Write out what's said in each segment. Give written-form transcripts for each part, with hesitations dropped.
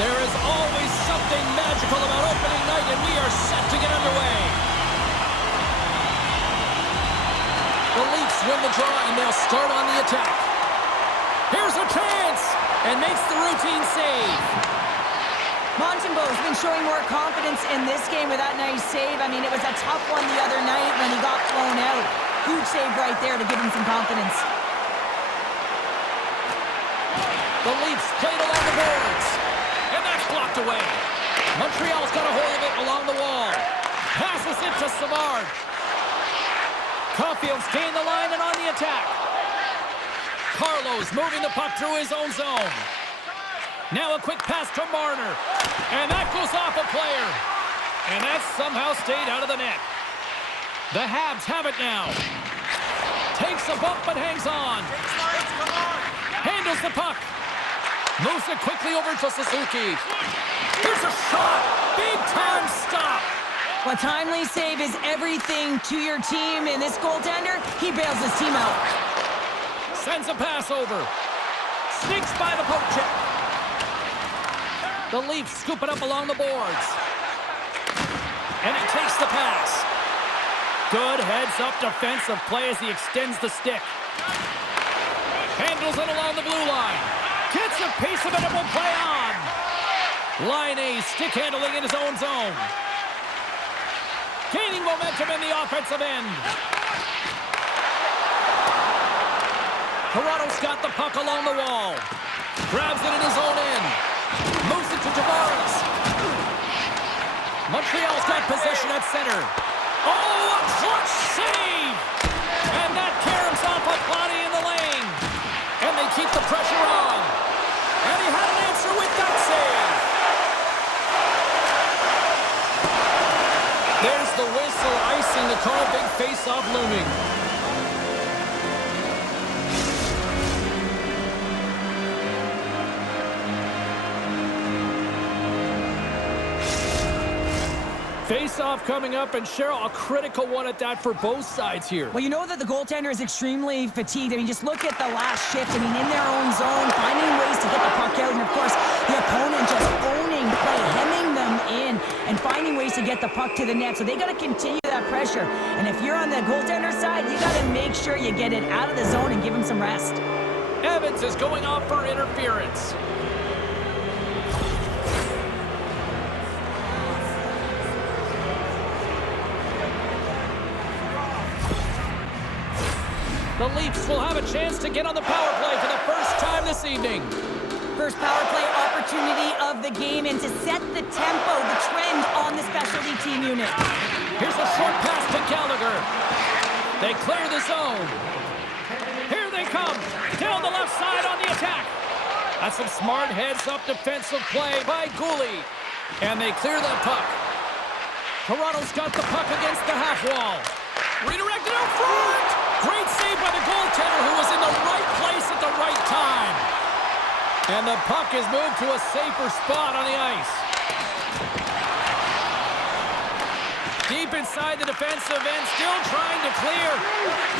There is always something magical about opening night, and we are set to get underway. The Leafs win the draw, and they'll start on the attack. Here's a chance, and makes the routine save. Montembeau's been showing more confidence in this game with that nice save. I mean, it was a tough one the other night when he got thrown out. Huge save right there to give him some confidence. The Leafs played along the boards, and that's blocked away. Montreal's got a hold of it along the wall. Passes it to Savard. Caulfield's gained the line and on the attack. Carlo's moving the puck through his own zone. Now a quick pass to Marner. And that goes off a player. And that somehow stayed out of the net. The Habs have it now. Takes a bump but hangs on. Handles the puck. Moves it quickly over to Suzuki. Here's a shot. Big time stop. A timely save is everything to your team, and this goaltender, he bails his team out. Sends a pass over. Sneaks by the poke check. The Leafs scoop it up along the boards. And he takes the pass. Good heads-up defensive play as he extends the stick. Handles it along the blue line. Gets a piece of it and will play on. Line A stick handling in his own zone. Gaining momentum in the offensive end. Toronto's got the puck along the wall. Grabs it in his own end. Moves it to Tavares. Montreal's got possession at center. Oh, a clutch save! And that caroms off a body in the lane. And they keep the pressure on. And he had an answer with that save. There's the whistle, icing the call, big face-off looming. Face-off coming up, and Cheryl, a critical one at that for both sides here. Well, you know that the goaltender is extremely fatigued. I mean, just look at the last shift. I mean, in their own zone, finding ways to get the puck out, and of course, the opponent just owning play, hemming them in, and finding ways to get the puck to the net. So they got to continue that pressure. And if you're on the goaltender side, you got to make sure you get it out of the zone and give him some rest. Evans is going off for interference. The Leafs will have a chance to get on the power play for the first time this evening. First power play opportunity of the game, and to set the tempo, the trend on the specialty team unit. Here's a short pass to Gallagher. They clear the zone. Here they come. Down the left side on the attack. That's some smart heads-up defensive play by Gooley. And they clear that puck. Toronto's got the puck against the half wall. Redirected out front. Great save by the goaltender, who was in the right place at the right time. And the puck is moved to a safer spot on the ice. Deep inside the defensive end, still trying to clear.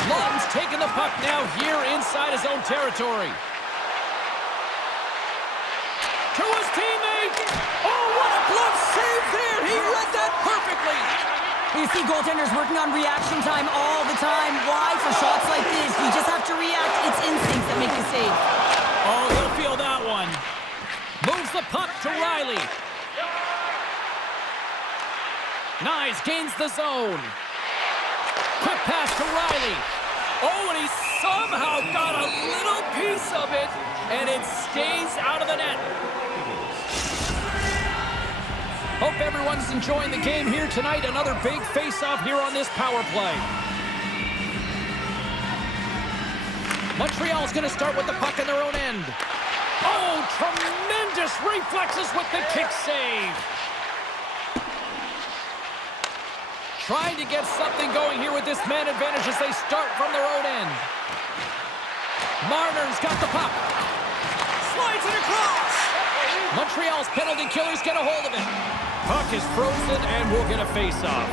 Lawton's taking the puck now here inside his own territory. To his teammate. Oh, what a glove save there. He read that perfectly. You see goaltenders working on reaction time all the time. Why? For shots like this, you just have to react. It's instincts that make the save. Oh, he'll feel that one. Moves the puck to Riley. Nyes gains the zone. Quick pass to Riley. Oh, and he somehow got a little piece of it, and it stays out of the net. Hope everyone's enjoying the game here tonight. Another big face-off here on this power play. Montreal's going to start with the puck in their own end. Oh, tremendous reflexes with the kick save. Trying to get something going here with this man advantage as they start from their own end. Marner's got the puck. Slides it across. Montreal's penalty killers get a hold of it. Puck is frozen and we'll get a face-off.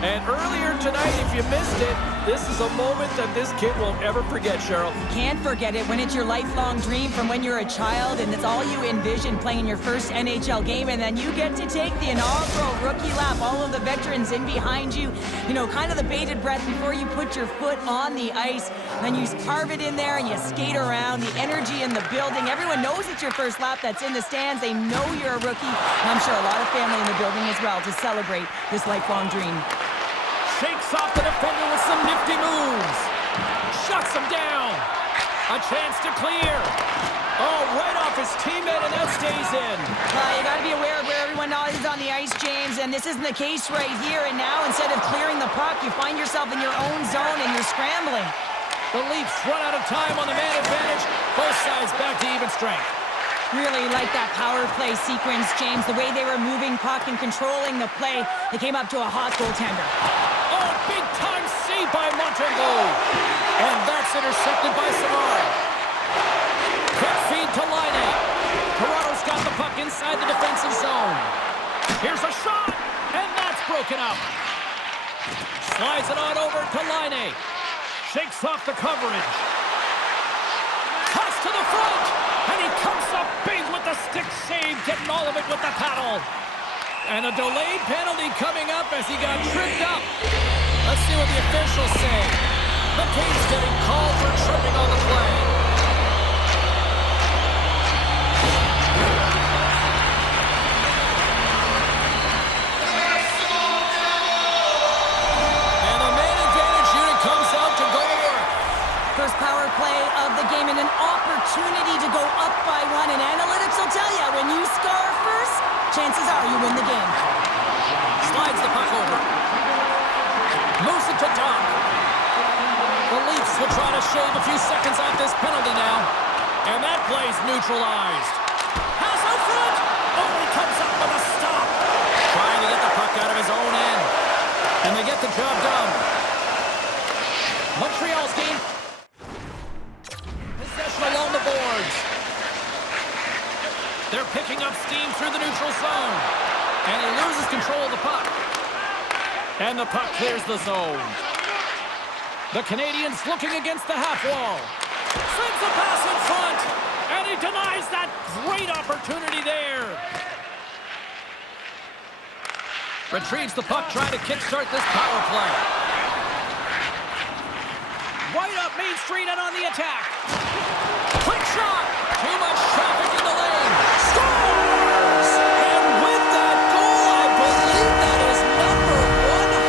And earlier tonight, if you missed it, this is a moment that this kid won't ever forget, Cheryl. Can't forget it when it's your lifelong dream from when you're a child and it's all you envision playing in your first NHL game, and then you get to take the inaugural rookie lap, all of the veterans in behind you, you know, kind of the bated breath before you put your foot on the ice. Then you carve it in there and you skate around, the energy in the building. Everyone knows it's your first lap that's in the stands. They know you're a rookie. And I'm sure a lot of family in the building as well to celebrate this lifelong dream. Shakes off the defender with some nifty moves. Shuts him down. A chance to clear. Oh, right off his teammate, and that stays in. You got to be aware of where everyone is on the ice, James, and this isn't the case right here and now. Instead of clearing the puck, you find yourself in your own zone and you're scrambling. The Leafs run out of time on the man advantage. Both sides back to even strength. Really like that power play sequence, James. The way they were moving puck and controlling the play, they came up to a hot goaltender. Oh, big-time save by Montembeault. And that's intercepted by Savard. Quick feed to Laine. Toronto's got the puck inside the defensive zone. Here's a shot, and that's broken up. Slides it on over to Laine. Shakes off the coverage. Toss to the front, and he comes up big with the stick save, getting all of it with the paddle. And a delayed penalty coming up as he got tripped up. Let's see what the officials say. McCabe's getting called for tripping on the play. And the man advantage unit comes out to go to work. First power play of the game and an opportunity to go up by one. And analytics will tell you, when you score first, chances are you win the game. Slides the puck over. Moves it to top. The Leafs will try to shave a few seconds off this penalty now. And that play's neutralized. Pass out front. Oh, he comes up with a stop. Trying to get the puck out of his own end. And they get the job done. Montreal's game. Possession along the boards. They're picking up steam through the neutral zone. And he loses control of the puck. And the puck clears the zone. The Canadiens looking against the half wall. Sends a pass in front. And he denies that great opportunity there. Retrieves the puck, trying to kickstart this power play. Right up Main Street and on the attack. Quick shot. Too much traffic in the lane. Scores! And with that goal, I believe that is number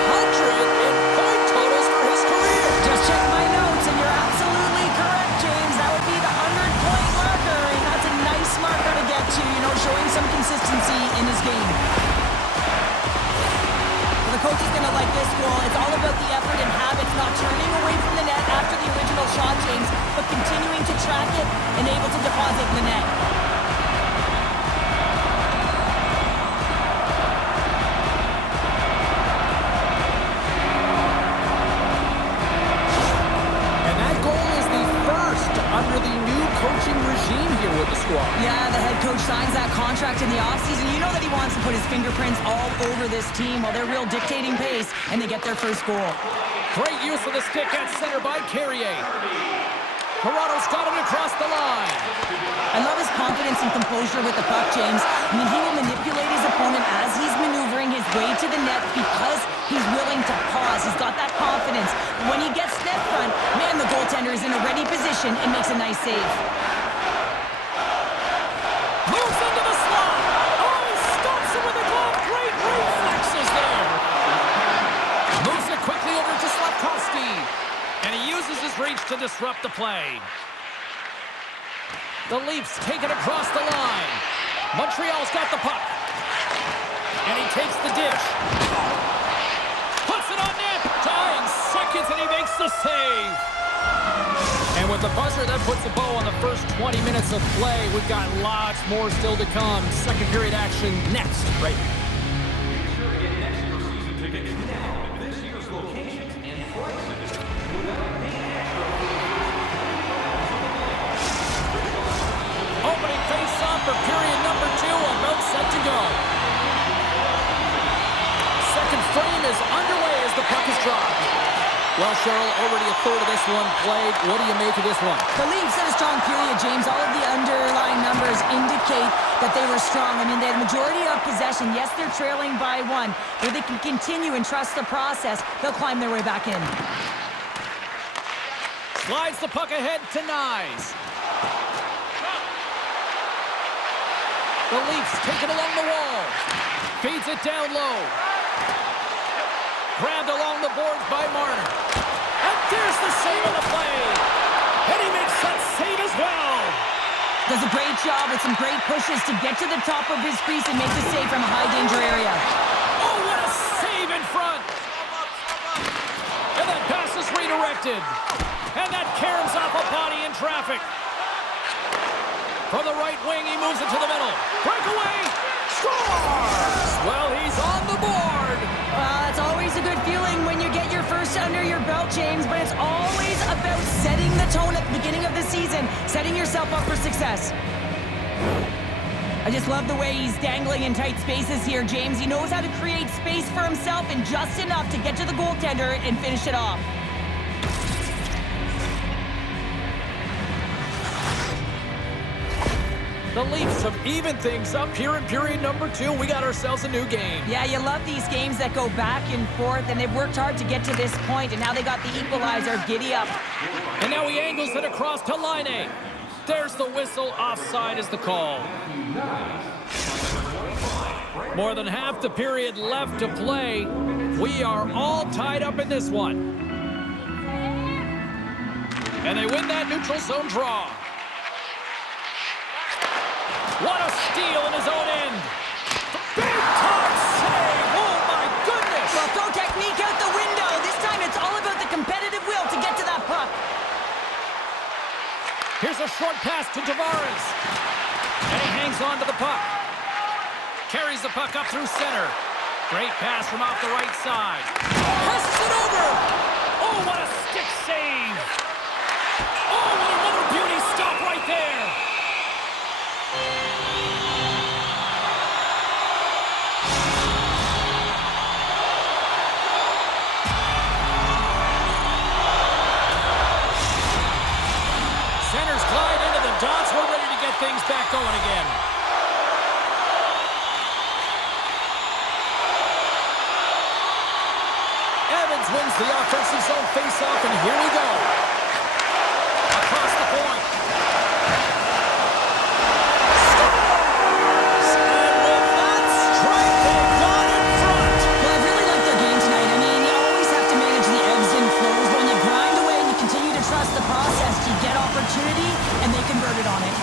100 in point totals for his career. Just check my notes, and you're absolutely correct, James. That would be the 100-point marker, and that's a nice marker to get to, you know, showing some consistency in his game. Well, the coach is going to like this goal. It's all about the effort and habits, not turning away from the net after the original shot, James, but continuing to track it and able to deposit in the net. And that goal is the first under the new coaching regime here with the squad. Yeah, the head coach signs that contract in the offseason. You know that he wants to put his fingerprints all over this team while they're real dictating pace, and they get their first goal. Great use of the stick at center by Carrier. Toronto's got it across the line. I love his confidence and composure with the puck, James. I mean, he will manipulate his opponent as he's maneuvering his way to the net because he's willing to pause. He's got that confidence. When he gets net front, man, the goaltender is in a ready position and makes a nice save. Moves into the slot. Oh, he stops it with a glove. Great reflexes there. Moves it quickly over to Slafkovsky. And he uses his reach to disrupt the play. The Leafs take it across the line. Montreal's got the puck. And he takes the dish. Puts it on net. Tying seconds, and he makes the save. And with the buzzer, that puts a bow on the first 20 minutes of play. We've got lots more still to come. Second period action next, right here. Opening face-off for period number 2, about set to go. Second frame is underway as Well, Cheryl, already a third of this one played. What do you make of this one? The Leafs had a strong period, James. All of the underlying numbers indicate that they were strong. I mean, they had a majority of possession. Yes, they're trailing by one. If they can continue and trust the process, they'll climb their way back in. Slides the puck ahead to Nyes. The Leafs take it along the wall. Feeds it down low. Grabbed along the boards by Marner. And there's the save on the play. And he makes that save as well. Does a great job with some great pushes to get to the top of his crease and make the save from a high-danger area. Oh, what a save in front. And that pass is redirected. And that caroms off a body in traffic. From the right wing, he moves it to the middle. Breakaway. Scores! Well, he's on the board. That's always a good feeling when you get your first under your belt, James, but it's always about setting the tone at the beginning of the season, setting yourself up for success. I just love the way he's dangling in tight spaces here, James. He knows how to create space for himself and just enough to get to the goaltender and finish it off. The Leafs have evened things up here in period number 2. We got ourselves a new game. Yeah, you love these games that go back and forth, and they've worked hard to get to this point, and now they got the equalizer. Giddy up. And now he angles it across to Laine. There's the whistle. Offside is the call. More than half the period left to play. We are all tied up in this one. And they win that neutral zone draw. What a steal in his own end. Big time save. Oh, my goodness. Well, throw technique out the window. This time it's all about the competitive will to get to that puck. Here's a short pass to Tavares. And he hangs on to the puck. Carries the puck up through center. Great pass from off the right side. Passes it over. Oh, what a stick save. Oh, what another beauty stop right there. Centers glide into the dots. We're ready to get things back going again. Evans wins the offensive zone faceoff, and here we go. Across the point. Scores! And with that strike, they got in front. Well, I really like their game tonight. I mean, you always have to manage the ebbs and flows. When you grind away and you continue to trust the process, you get opportunity, and they converted on it.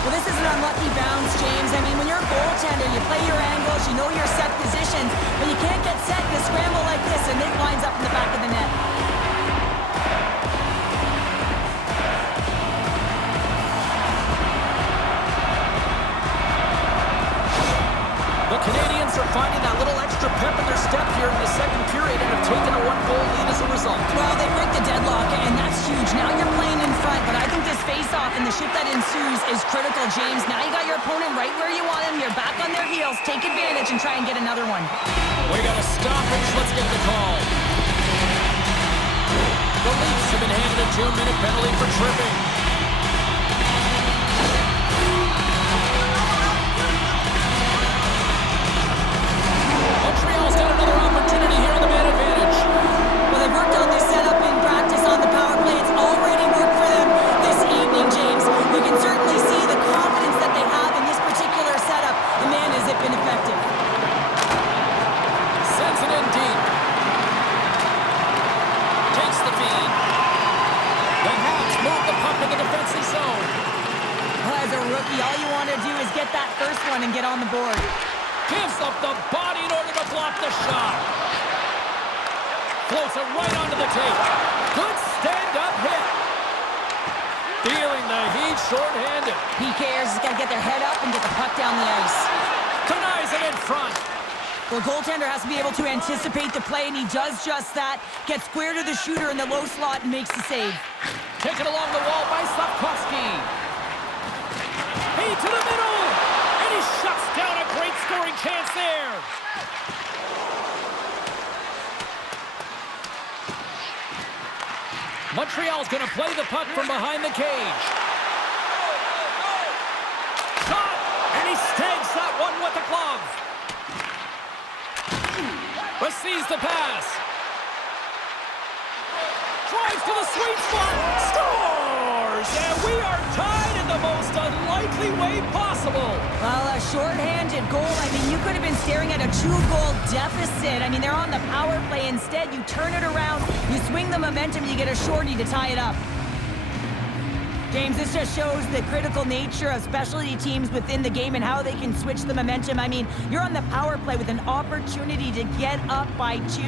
Well, this is an unlucky bounce, James. I mean, when you're a goaltender, you play your angles, you know your set positions, but you can't get set in a scramble like this, and it winds up in the back of the net. The Canadiens are finding that little extra pep in their step here in the second period and have taken a one-goal lead as a result. Well, they break the deadlock, and that's huge. Now you're playing in front, but I think this face-off and the shift that ensues is critical, James. Now you got your opponent right where you want him. You're back on their heels. Take advantage and try and get another one. We got a stoppage. Let's get the call. The Leafs have been handed a 2-minute penalty for tripping. Montreal's got another opportunity here on the man advantage. Well, they've worked on this setup in practice on the power play. It's already worked for them this evening, James. You can certainly see the confidence that they have in this particular setup. And man, has it been effective. Sends it in deep. Takes the feed. The Habs move the puck in the defensive zone. Well, as a rookie, all you want to do is get that first one and get on the board. Gives up the body in order to block the shot. Floats it right onto the tape. Good stand-up hit. Feeling the heat short-handed. PKers has got to get their head up and get the puck down the ice. Denies it in front. The goaltender has to be able to anticipate the play, and he does just that. Gets square to the shooter in the low slot and makes the save. Taken along the wall by Slavkovsky. He to the middle. And he shuts down a great scoring chance there. Montreal's going to play the puck from behind the cage. Shot! And he snags that one with the glove. Receives the pass. Drives to the sweet spot. Scores! And we are tied in the most unlikely way possible. Well, a shorthanded goal. I mean, you could have been staring at a 2-goal deficit. I mean, they're on the power play. Instead, you turn it around, you swing the momentum, you get a shorty to tie it up. James, this just shows the critical nature of specialty teams within the game and how they can switch the momentum. I mean, you're on the power play with an opportunity to get up by 2,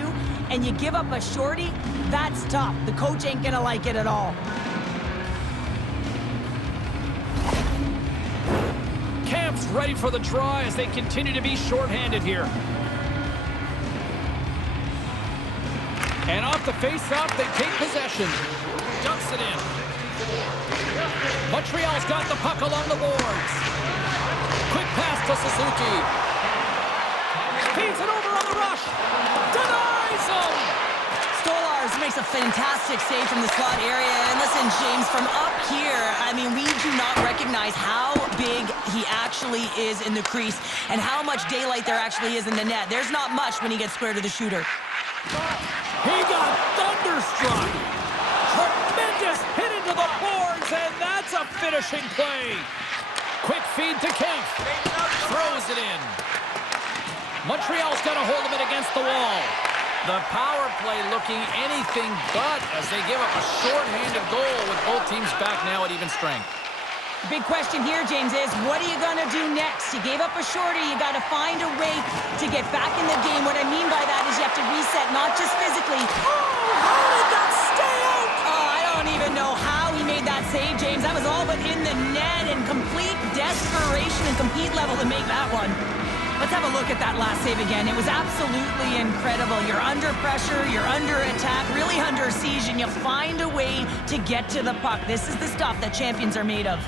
and you give up a shorty. That's tough. The coach ain't gonna like it at all. Camp's ready for the draw as they continue to be shorthanded here. And off the face-off, they take possession. Dumps it in. Montreal's got the puck along the boards. Quick pass to Suzuki. Feeds it over on the rush. Denies him. Stolarz makes a fantastic save from the slot area. And listen, James, from up here, I mean, we do not recognize how big he actually is in the crease and how much daylight there actually is in the net. There's not much when he gets square to the shooter. He got thunderstruck. Tremendous hit into the boards, and that's a finishing play. Quick feed to Kemp. Throws it in. Montreal's got a hold of it against the wall. The power play looking anything but as they give up a short-handed goal with both teams back now at even strength. The big question here, James, is what are you going to do next? You gave up a shorty. You got to find a way to get back in the game. What I mean by that is you have to reset, not just physically. Oh, how did that stay out? Oh, I don't even know how he made that save, James. That was all but in the net and complete desperation and compete level to make that one. Let's have a look at that last save again. It was absolutely incredible. You're under pressure, you're under attack, really under siege, and you find a way to get to the puck. This is the stuff that champions are made of.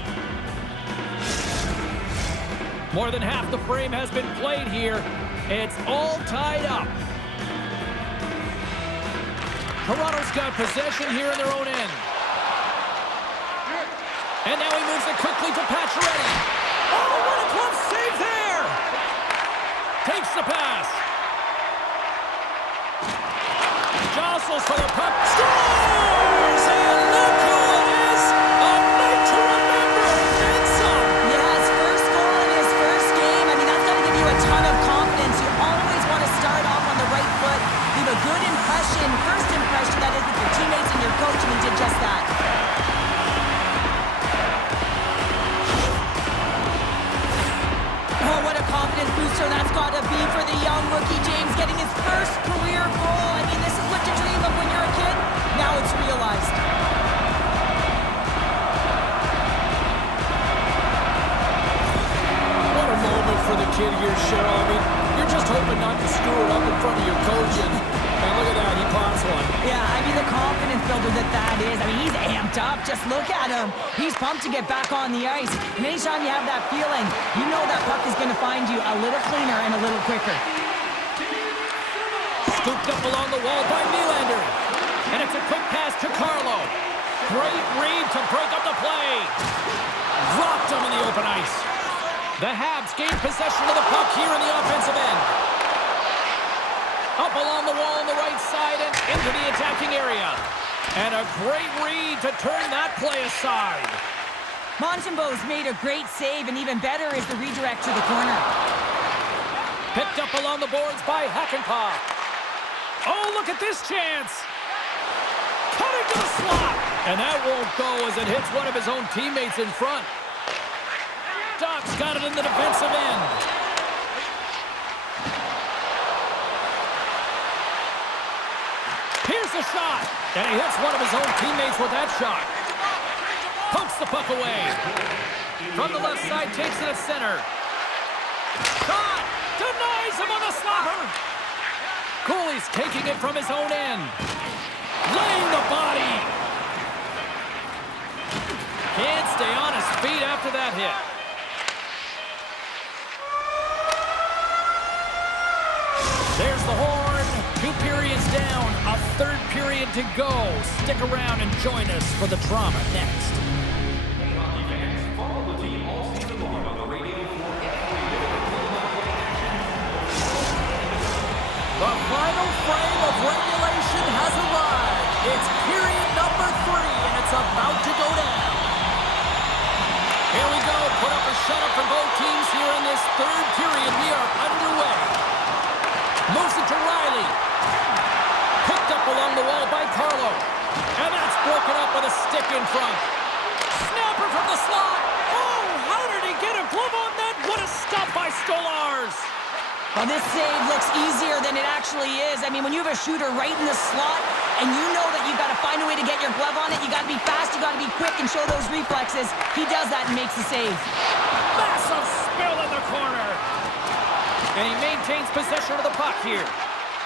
More than half the frame has been played here. It's all tied up. Toronto's got possession here in their own end. And now he moves it quickly to Pacioretty. Oh, what a glove save there! Takes the pass. Jostles for the puck. Scores! And look who it is! A night to remember! And some! Yeah, his first goal in his first game. I mean, that's got to give you a ton of confidence. You always want to start off on the right foot. Leave a good impression, first impression, that is, with your teammates and your coach, and he did just that. Oh, what a confidence booster that's got to be for the young rookie, James, getting his first career goal. I mean, this is what you dream of when you're a kid. Now it's realized. What a moment for the kid here, Cheryl. I mean, you're just hoping not to screw it up in front of your coach, and look at that, he pops one. Yeah, I mean, the confidence builder that is. I mean, he's amped up. Just look at him. He's pumped to get back on the ice. And anytime you have that feeling, you know that puck is going to find you a little cleaner and a little quicker. Scooped up along the wall by Nylander. And it's a quick pass to Carlo. Great read to break up the play. Dropped him in the open ice. The Habs gain possession of the puck here in the offensive end. Up along the wall on the right side and into the attacking area. And a great read to turn that play aside. Montembeau's made a great save, and even better is the redirect to the corner. Picked up along the boards by Hakanpää. Oh, look at this chance. Cutting to the slot. And that won't go as it hits one of his own teammates in front. Doc's got it in the defensive end. Here's the shot. And he hits one of his own teammates with that shot. Pumps the puck away. From the left side, takes it at center. Shot! Denies him on the slapper. Cooley's taking it from his own end. Laying the body. Can't stay on his feet after that hit. There's the horn. 2 periods down, a third period to go. Stick around and join us for the drama next. Hey, hockey fans, follow the team all season long on the radio for The final frame of regulation has arrived. It's period number 3, and it's about to go down. Here we go. Put up a shutout for both teams here in this third period. We are underway. Moves it to Riley. Picked up along the wall by Carlo. And that's broken up with a stick in front. Snapper from the slot. Oh, how did he get a glove on that? What a stop by Stolarz. Well, this save looks easier than it actually is. I mean, when you have a shooter right in the slot and you know that you've got to find a way to get your glove on it, you got to be fast, you got to be quick and show those reflexes. He does that and makes the save. Massive spill in the corner. And he maintains possession of the puck here.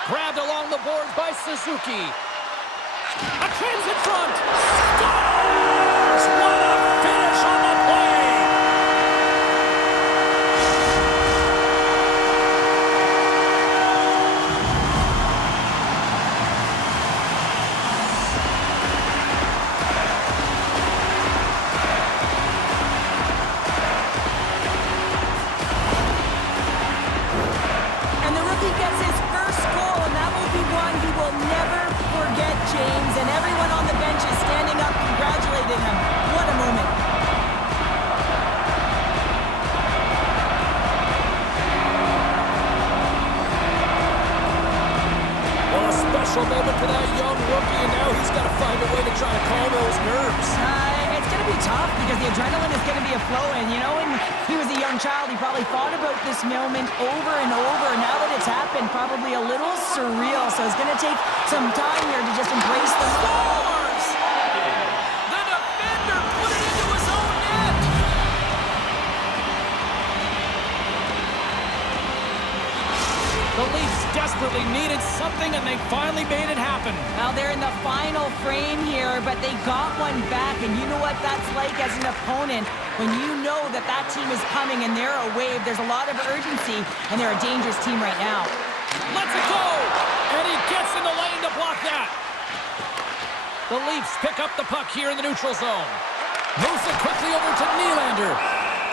Grabbed along the boards by Suzuki. A chance in front. Scores! What a finish on the play! Gets his first goal, and that will be one he will never forget, James. And everyone on the bench is standing up, congratulating him. What a moment. Well, a special moment for that young rookie, and now he's got to find a way to try to calm those nerves. It's going to be tough because the adrenaline is going to be a-flowing. You know, when he was a young child, he probably thought about this moment over and over. Now that it's happened, probably a little surreal. So it's going to take some time here to just embrace the Scores! The defender put it into his own net! The Leafs desperately needed something, and they finally made it happen. Well, they're in the final frame here, but they got one back, and you know what that's like as an opponent. When you know that that team is coming and they're a wave, there's a lot of urgency, and they're a dangerous team right now. Lets it go! And he gets in the lane to block that. The Leafs pick up the puck here in the neutral zone. Moves it quickly over to Nylander.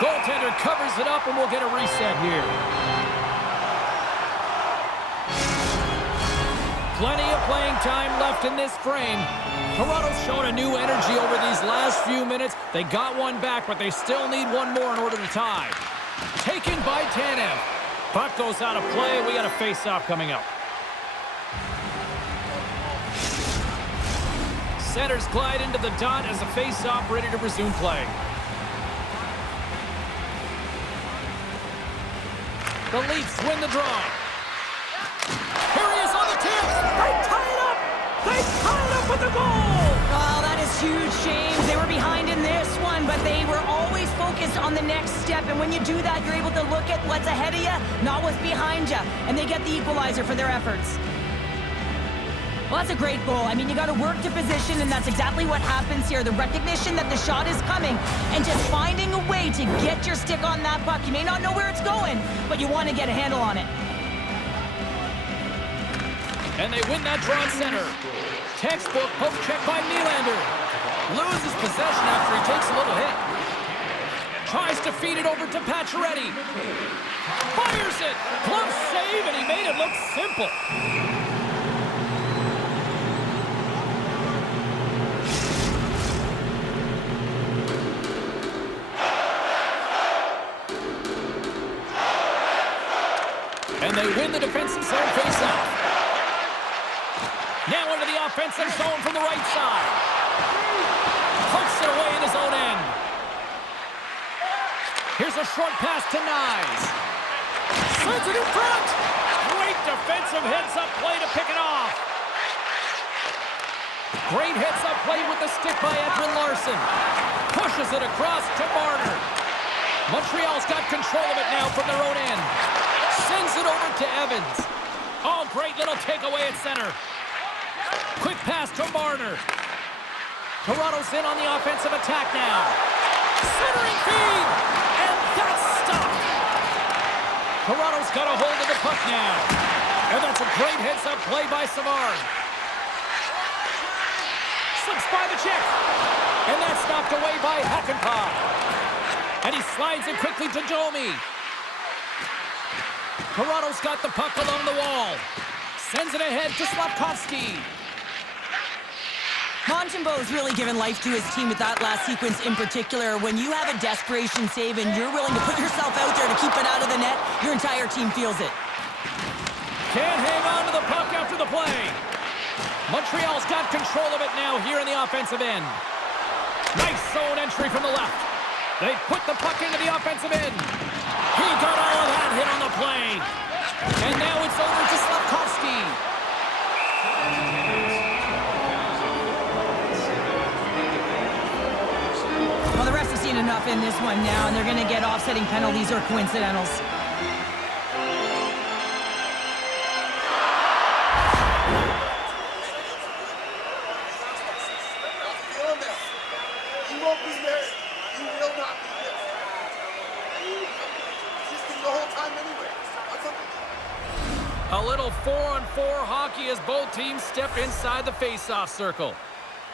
Goaltender covers it up, and we'll get a reset here. Plenty of playing time left in this frame. Toronto's shown a new energy over these last few minutes. They got one back, but they still need one more in order to tie. Taken by Tanev. Puck goes out of play. We got a face-off coming up. Centers glide into the dot as a face-off ready to resume play. The Leafs win the draw. Here he is on the tip. They tie it up. They tie it up with the goal. Oh, that is huge, James. They were behind in this one, but they were always focused on the next step. And when you do that, you're able to look at what's ahead of you, not what's behind you. And they get the equalizer for their efforts. Well, that's a great goal. I mean, you got to work to position, and that's exactly what happens here. The recognition that the shot is coming, and just finding a way to get your stick on that puck. You may not know where it's going, but you want to get a handle on it. And they win that draw center. Textbook poke check by Nylander. Loses possession after he takes a little hit. Tries to feed it over to Pacioretty. Fires it. Glove save, and he made it look simple. And they win the defensive zone faceoff. Now into the offensive zone from the right side. Puts it away in his own end. Here's a short pass to Nyes. Sends it in front. Great defensive heads-up play to pick it off. Great heads-up play with the stick by Edwin Larson. Pushes it across to Marner. Montreal's got control of it now from their own end. Sends it over to Evans. Oh, great little takeaway at center. Quick pass to Marner. Toronto's in on the offensive attack now. Centering feed. And that's stopped. Toronto's got a hold of the puck now. And that's a great heads-up play by Savard. Slips by the check. And that's knocked away by Hakanpää. And he slides it quickly to Domi. Toronto's got the puck along the wall. Sends it ahead to Slafkovsky. Montembeau's really given life to his team with that last sequence in particular. When you have a desperation save and you're willing to put yourself out there to keep it out of the net, your entire team feels it. Can't hang on to the puck after the play. Montreal's got control of it now here in the offensive end. Nice zone entry from the left. They put the puck into the offensive end. He got all of that hit on the play. And now it's over to Slafkovsky. Well, the refs have seen enough in this one now, and they're going to get offsetting penalties or coincidentals. You won't be there. You will not be there. Existing the whole time anyway. A little 4-on-4 hockey as both teams step inside the face-off circle.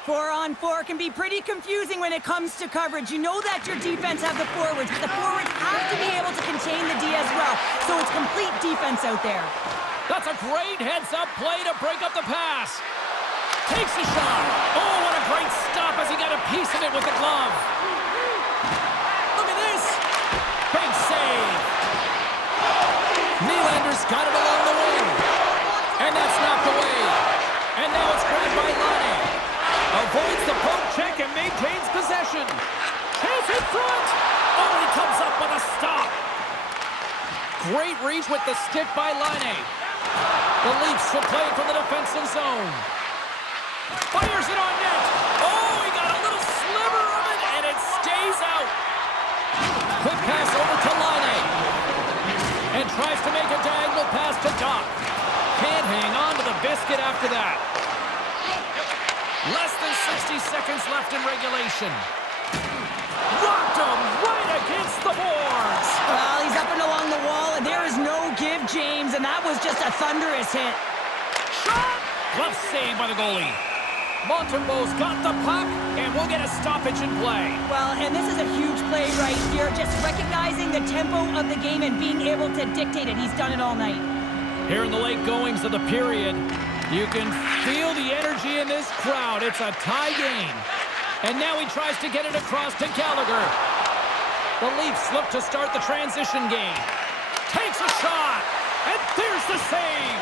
4-on-4 can be pretty confusing when it comes to coverage. You know that your defense have the forwards, but the forwards have to be able to contain the D as well. So it's complete defense out there. That's a great heads-up play to break up the pass. Takes a shot. Oh, what a great stop as he got a piece of it with the glove. Look at this. Big save. Nylander's got it along the wing. And that's knocked away. And now it's grabbed by Laine. Avoids the poke check and maintains possession. Chance in front. Oh, he comes up with a stop. Great reach with the stick by Laine. The Leafs will play from the defensive zone. Fires it on net. Oh, he got a little sliver of it, and it stays out. Quick pass over to Laine. And tries to make a diagonal pass to Doc. Can't hang on to the biscuit after that. Less than 60 seconds left in regulation. Rocked him right against the boards. Well, he's up and along the wall, and there is no give, James, and that was just a thunderous hit. Shot! Glove save by the goalie. Montembeau's got the puck, and we'll get a stoppage in play. Well, and this is a huge play right here, just recognizing the tempo of the game and being able to dictate it. He's done it all night. Here in the late goings of the period, you can feel the energy in this crowd. It's a tie game. And now he tries to get it across to Gallagher. The Leafs look to start the transition game. Takes a shot, and there's the save.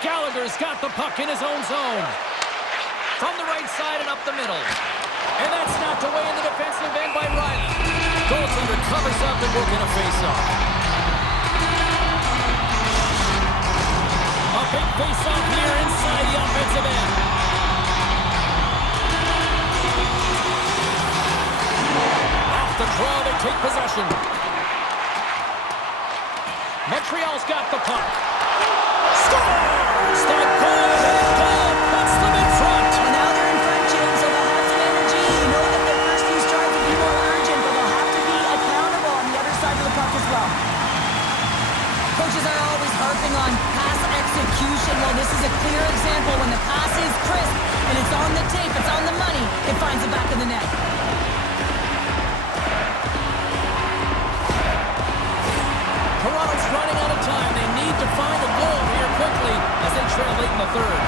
Gallagher's got the puck in his own zone. From the right side and up the middle. And that's knocked away in the defensive end by Riley. Goaltender covers up and we'll get a face-off. A big face-off here inside the offensive end. Off the draw, they take possession. Montreal's got the puck. Scores! The go-ahead goal puts them in front. Well, now they're in front, James, so they'll have some energy. You know that their first few starts will be more urgent, but they'll have to be accountable on the other side of the puck as well. Coaches are always harping on pass execution. Well, this is a clear example. When the pass is crisp and it's on the tape, it's on the money, it finds the back of the net. Toronto's running out of time. They need to find a goal here quickly as they trail late in the third.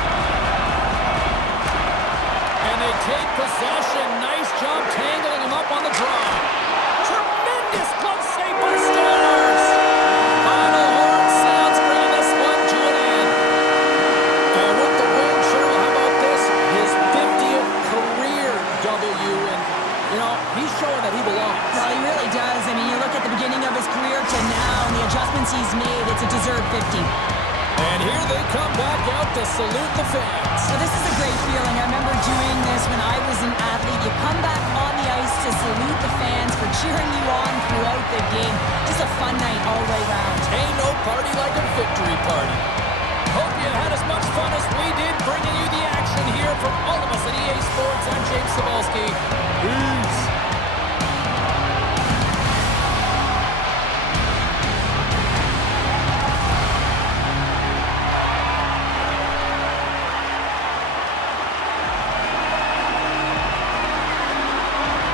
And they take possession. Nice job tangling him up on the draw. Tremendous glove save by Stars. Final horn sounds, bringing this one to an end. And with the win, Cheryl, how about this? His 50th career W. And, you know, he's showing that he belongs. Well, he really does. I mean, you look at the beginning of his career to now, and the adjustments he's made, it's a deserved 50. And here they come back out to salute the fans. Well, this is a great feeling. I remember doing this when I was an athlete. You come back on the ice to salute the fans for cheering you on throughout the game. Just a fun night all the way around. Ain't no party like a victory party. Hope you had as much fun as we did bringing you the action here from all of us at EA Sports. I'm James Cebulski. Peace.